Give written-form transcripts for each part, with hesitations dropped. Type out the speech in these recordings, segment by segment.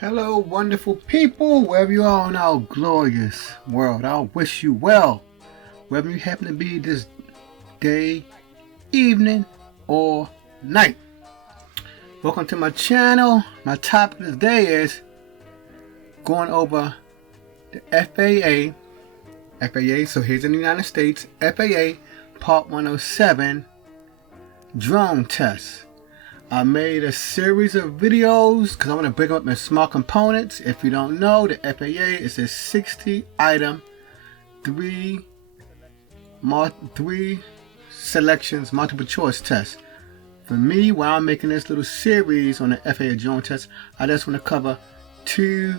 Hello, wonderful people, wherever you are in our glorious world. I wish you well, wherever you happen to be this day, evening, or night. Welcome to my channel. My topic of the day is going over the FAA, so here's in the United States, FAA Part 107 drone tests. I made a series of videos because I want to break them up in small components. If you don't know, the FAA is a 60 item, three selections, multiple choice test. For me, while I'm making this little series on the FAA drone test, I just want to cover 2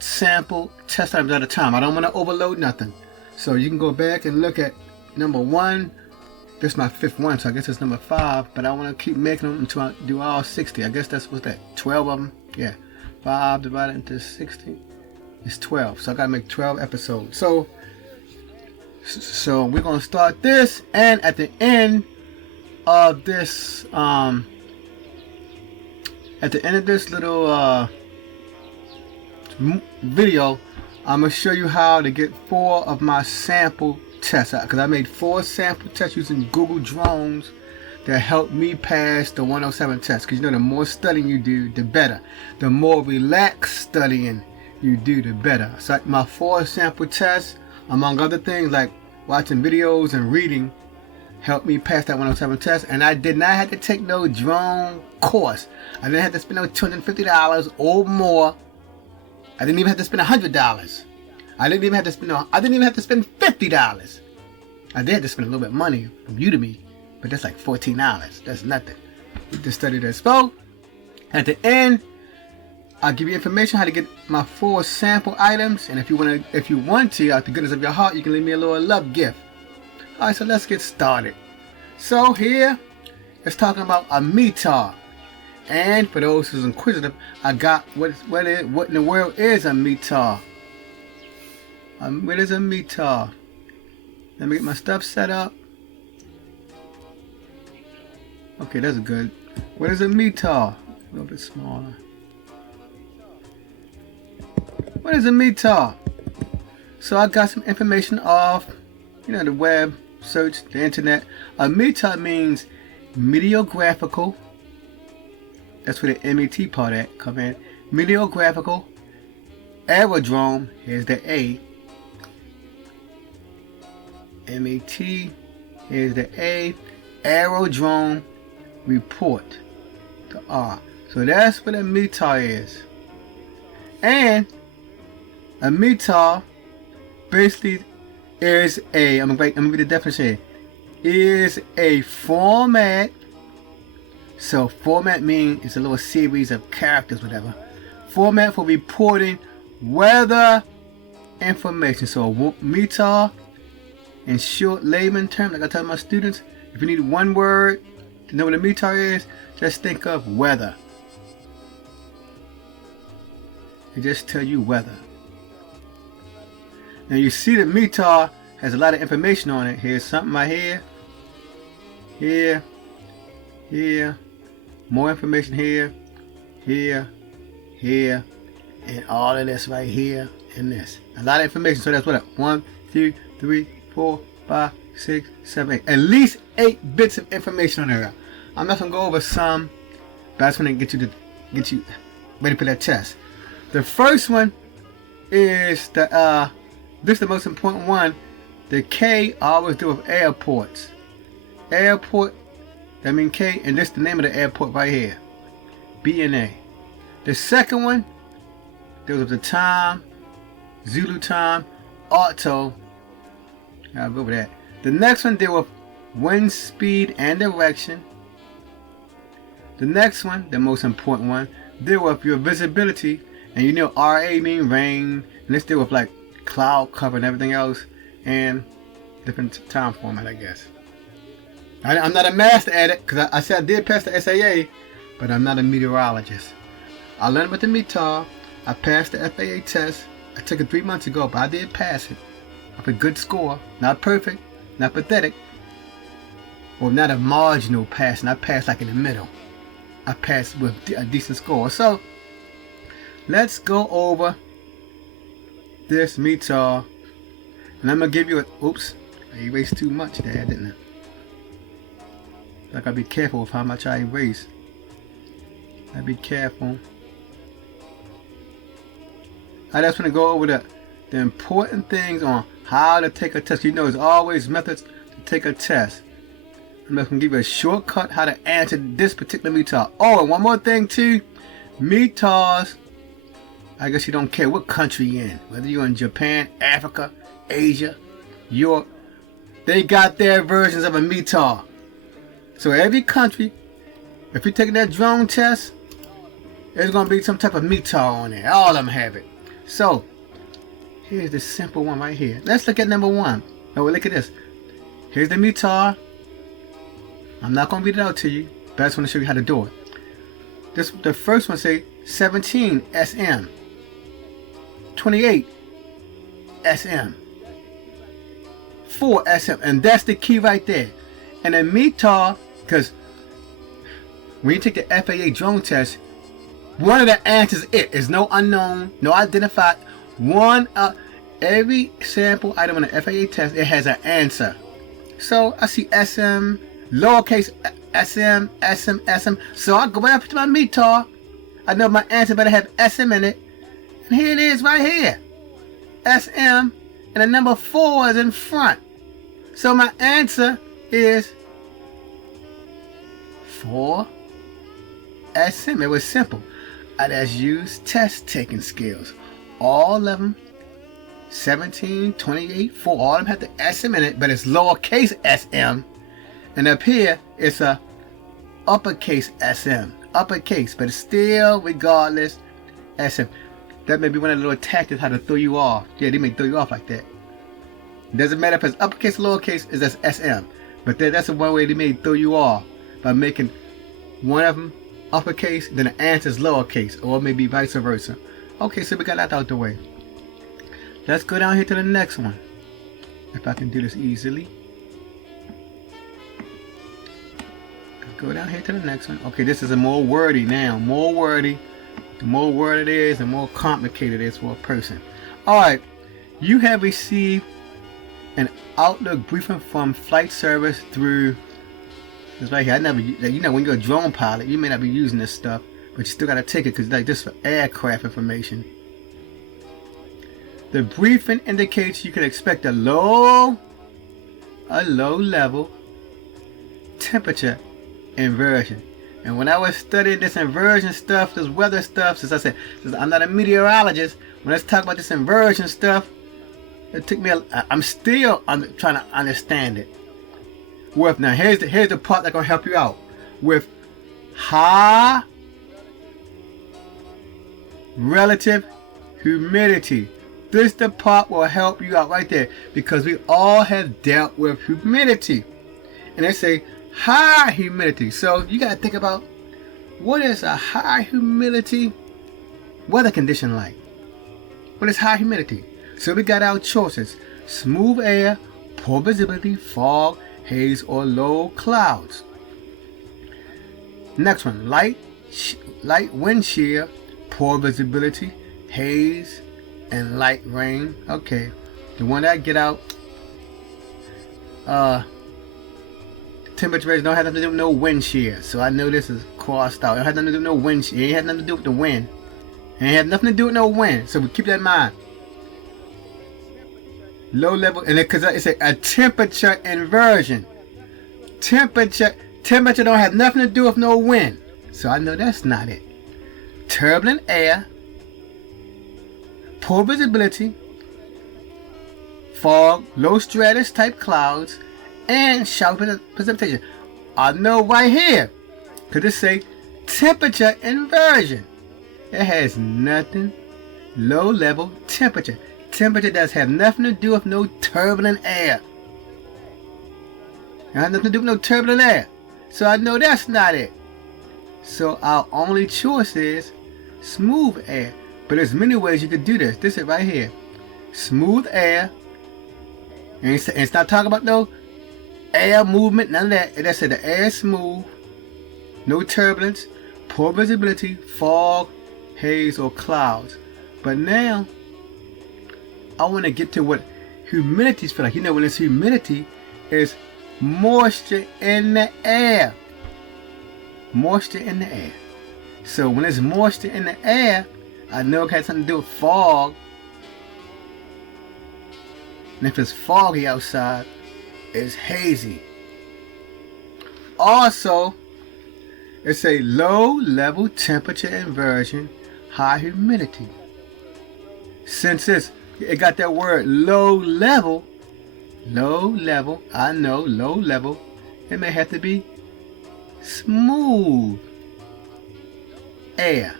sample test items at a time. I don't want to overload nothing. So you can go back and look at number 1. This is my 5th one, so I guess it's number 5, but I want to keep making them until I do all 60. I guess that's what's that, 12 of them? Yeah, 5 divided into 60 is 12, so I gotta make 12 episodes. So we're gonna start this, and at the end of this little video, I'm gonna show you how to get 4 of my sample tests out, because I made 4 sample tests using Google Drones that helped me pass the 107 test. Because you know, the more studying you do, the better. The more relaxed studying you do, the better. So my 4 sample tests, among other things like watching videos and reading, helped me pass that 107 test. And I did not have to take no drone course. I didn't have to spend no $250 or more. I didn't even have to spend $100. I didn't even have to spend $50. I did have to spend a little bit of money from Udemy, but that's like $14. That's nothing. To study this. So at the end, I'll give you information how to get my 4 sample items, and if you want to, out the goodness of your heart, you can leave me a little love gift. All right, so let's get started. So here, let's talk about a METAR. And for those who's inquisitive, I got what in the world is a METAR? What is a METAR? Let me get my stuff set up. Okay, that's good. What is a METAR? A little bit smaller. What is a METAR? So I got some information off, the web, search, the internet. A METAR means meteorographical. That's where the MET part at come in. Meteorographical aerodrome. Here's the A. MET is the A, aerodrome report, the R. So that's what a METAR is. And a METAR basically is I'm gonna read the definition here, is a format. So format means it's a little series of characters, whatever. Format for reporting weather information. So a METAR, in short layman term, like I tell my students, if you need one word to know what a METAR is, just think of weather. It just tell you weather. Now you see the METAR has a lot of information on it. Here's something right here, here, more information here, and all of this right here and this. A lot of information. So that's what 1, 2, 3, 4, 5, 6, 7, 8. At least 8 bits of information on there. I'm not gonna go over some, but I just want to get you ready for that test. The first one is this is the most important one. The K I always do with airports. Airport, that means K, and this is the name of the airport right here. B&A. The second one deals with the time, Zulu time, auto. I'll go over that. The next one deals with wind speed and direction. The next one, the most important one, deals with your visibility. And RA means rain. And this deals with like cloud cover and everything else. And different time format, I guess. I'm not a master at it, because I said I did pass the SAA, but I'm not a meteorologist. I learned about the METAR. I passed the FAA test. I took it 3 months ago, but I did pass it. With a good score. Not perfect, not pathetic, or not a marginal pass, and I passed like in the middle. I passed with a decent score. So let's go over this METAR, and I'm gonna give you a, oops, I erased too much there, didn't I? I gotta be careful with how much I erase. Gotta be careful. I just want to go over the important things on how to take a test. You know, there's always methods to take a test. I'm just going to give you a shortcut how to answer this particular METAR. Oh, and one more thing too. METARs, I guess you don't care what country you're in. Whether you're in Japan, Africa, Asia, Europe. They got their versions of a METAR. So every country, if you're taking that drone test, there's going to be some type of METAR on there. All of them have it. So, here's the simple one right here. Let's look at number one. Oh, look at this. Here's the METAR. I'm not going to read it out to you, but I just want to show you how to do it. The first one say 17 SM, 28 SM, 4 SM, and that's the key right there. And a METAR, because when you take the FAA drone test, one of the answers is no unknown, no identified. Every sample item on the FAA test, it has an answer. So I see SM, lowercase SM, SM, SM. So I go right up to my METAR. I know my answer better have SM in it. And here it is right here. SM, and the number 4 is in front. So my answer is 4 SM. It was simple. I just used test taking skills. All of them, 17, 28, 4, all of them have the SM in it, but it's lowercase SM. And up here, it's a uppercase SM. Uppercase, but it's still, regardless, SM. That may be one of the little tactics how to throw you off. Yeah, they may throw you off like that. Doesn't matter if it's uppercase or lowercase, it's just SM. But that's the one way they may throw you off, by making one of them uppercase, then the answer is lowercase, or maybe vice versa. Okay, so we got that out the way. Let's go down here to the next one. If I can do this easily. Let's go down here to the next one. Okay, this is a more wordy now. More wordy. The more word it is, the more complicated it is for a person. Alright, you have received an Outlook briefing from flight service through this right here. I never, you know, when you're a drone pilot, you may not be using this stuff, but you still gotta take it because like this for aircraft information. The briefing indicates you can expect a low level temperature inversion. And when I was studying this inversion stuff, this weather stuff, since I said I'm not a meteorologist, when I talk about this inversion stuff, it took me. I'm still trying to understand it. With now, here's the part that's gonna help you out. With high relative humidity. This the part will help you out right there, because we all have dealt with humidity, and they say high humidity. So you gotta think about, what is a high humidity weather condition like? What is high humidity? So we got our choices: smooth air, poor visibility, fog, haze, or low clouds. Next one, light wind shear, poor visibility, haze, and light rain. Okay, the one that I get out, temperature range don't have nothing to do with no wind shear, so I know this is crossed out. It has nothing to do with no wind shear. It ain't had nothing to do with the wind. It ain't had nothing to do with no wind. So we keep that in mind. Low level, and because it's a temperature inversion. Temperature don't have nothing to do with no wind. So I know that's not it. Turbulent air, poor visibility, fog, low stratus type clouds, and shower precipitation. I know right here, because it say temperature inversion. It has nothing, low level temperature. Temperature does have nothing to do with no turbulent air. It has nothing to do with no turbulent air. So I know that's not it. So our only choice is smooth air. But there's many ways you could do this. This is right here. Smooth air. And it's not talking about no air movement, none of that. It just said the air is smooth, no turbulence, poor visibility, fog, haze, or clouds. But now, I want to get to what humidity feels like. You know, when it's humidity, it's moisture in the air. Moisture in the air. So when it's moisture in the air, I know it has something to do with fog. And if it's foggy outside, it's hazy. Also, it's a low level temperature inversion, high humidity. Since it got that word low level, I know, low level, it may have to be smooth air.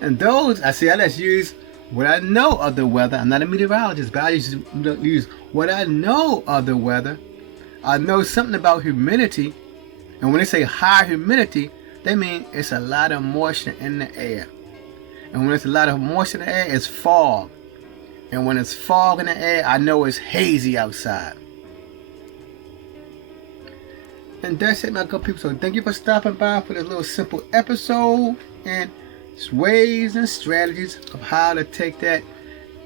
And those, I let's use what I know of the weather. I'm not a meteorologist, but I use what I know of the weather. I know something about humidity. And when they say high humidity, they mean it's a lot of moisture in the air. And when it's a lot of moisture in the air, it's fog. And when it's fog in the air, I know it's hazy outside. And that's it, my good people. So thank you for stopping by for this little simple episode and ways and strategies of how to take that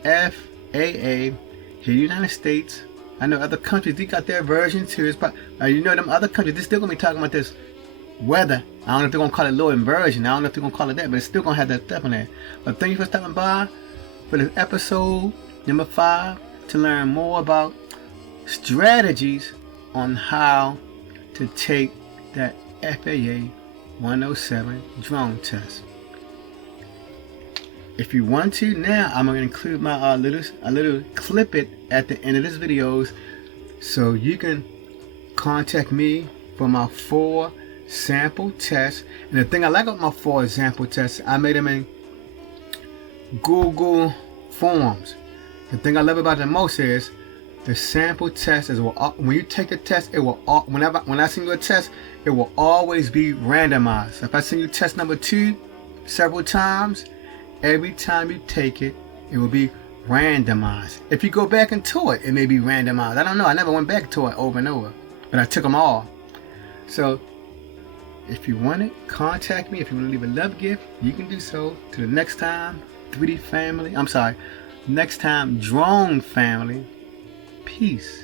FAA here in the United States. I know other countries, they got their version too. You know, them other countries, they're still going to be talking about this weather. I don't know if they're going to call it low inversion. I don't know if they're going to call it that, but it's still going to have that stuff in there. But thank you for stopping by for this episode number 5 to learn more about strategies on how to take that FAA 107 drone test. If you want to, now I'm going to include my little clip it at the end of this videos, so you can contact me for my 4 sample tests. And the thing I like about my 4 sample tests, I made them in Google Forms. The thing I love about them most is the sample test is when you take the test, it will when I send you a test, it will always be randomized. If I send you test number 2 several times, every time you take it, it will be randomized. If you go back into it, it may be randomized. I don't know. I never went back to it over and over, but I took them all. So if you want it, contact me. If you want to leave a love gift, you can do so. To the next time, 3D family. Next time, drone family. Peace.